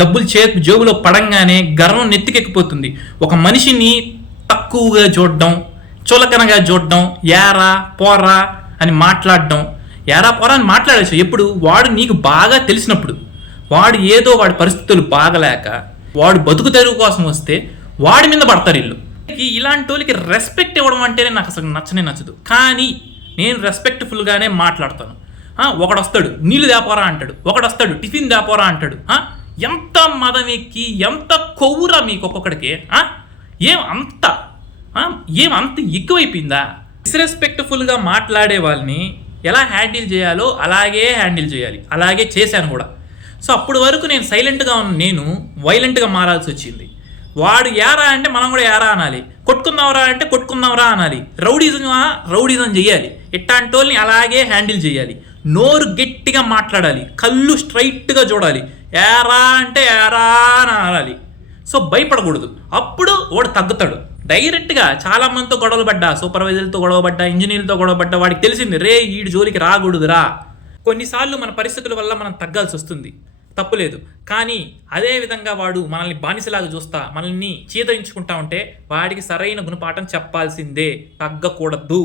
డబ్బులు జేబులో పడంగానే గర్వం నెత్తికెక్కిపోతుంది. ఒక మనిషిని తక్కువగా చూడడం, చులకనగా చూడడం, యారా పోరా అని మాట్లాడడం. యారా పోరా అని మాట్లాడచ్చు ఎప్పుడు? వాడు నీకు బాగా తెలిసినప్పుడు. వాడు ఏదో వాడి పరిస్థితులు బాగలేక వాడు బతుకు తెరువు కోసం వస్తే వాడి మీద పడతారు ఇల్లు. ఇలాంటి వాళ్ళకి రెస్పెక్ట్ ఇవ్వడం అంటేనే నాకు అసలు నచ్చదు. కానీ నేను రెస్పెక్ట్ఫుల్గానే మాట్లాడతాను. ఒకడు వస్తాడు నీళ్ళు దేపోరా అంటాడు, ఒకడు వస్తాడు టిఫిన్ దేపోరా అంటాడు. ఎంత మదం ఎక్కి ఎంత కొవ్వురా మీకు ఒక్కొక్కడికి? ఏమంత ఎక్కువైపోయిందా? డిస్రెస్పెక్ట్ఫుల్గా మాట్లాడే వాళ్ళని ఎలా హ్యాండిల్ చేయాలో అలాగే హ్యాండిల్ చేయాలి. అలాగే చేశాను కూడా. సో అప్పటి వరకు నేను సైలెంట్గా ఉన్న నేను వైలెంట్గా మారాల్సి వచ్చింది. వాడు యారా అంటే మనం కూడా యారా అనాలి, కొట్టుకుందాంరా అంటే కొట్టుకుందాంరా అనాలి, రౌడీజం చేయాలి. ఇట్లాంటి వాళ్ళని అలాగే హ్యాండిల్ చేయాలి. నోరు గట్టిగా మాట్లాడాలి, కళ్ళు స్ట్రైట్గా చూడాలి, ఏరా అంటే ఏరా అని అనాలి. సో భయపడకూడదు. అప్పుడు వాడు తగ్గుతాడు. డైరెక్ట్గా చాలా మందితో గొడవలు పడ్డా, సూపర్వైజర్లతో గొడవ పడ్డా, ఇంజనీర్లతో గొడవ పడ్డా, వాడికి తెలిసింది రే ఈడు జోలికి రాకూడదురా. కొన్నిసార్లు మన పరిస్థితుల వల్ల మనం తగ్గాల్సి వస్తుంది, తప్పులేదు. కానీ అదే విధంగా వాడు మనల్ని బానిసలాగా చూస్తా మనల్ని చీదరించుకుంటా ఉంటే వాడికి సరైన గుణపాఠం చెప్పాల్సిందే, తగ్గకూడదు.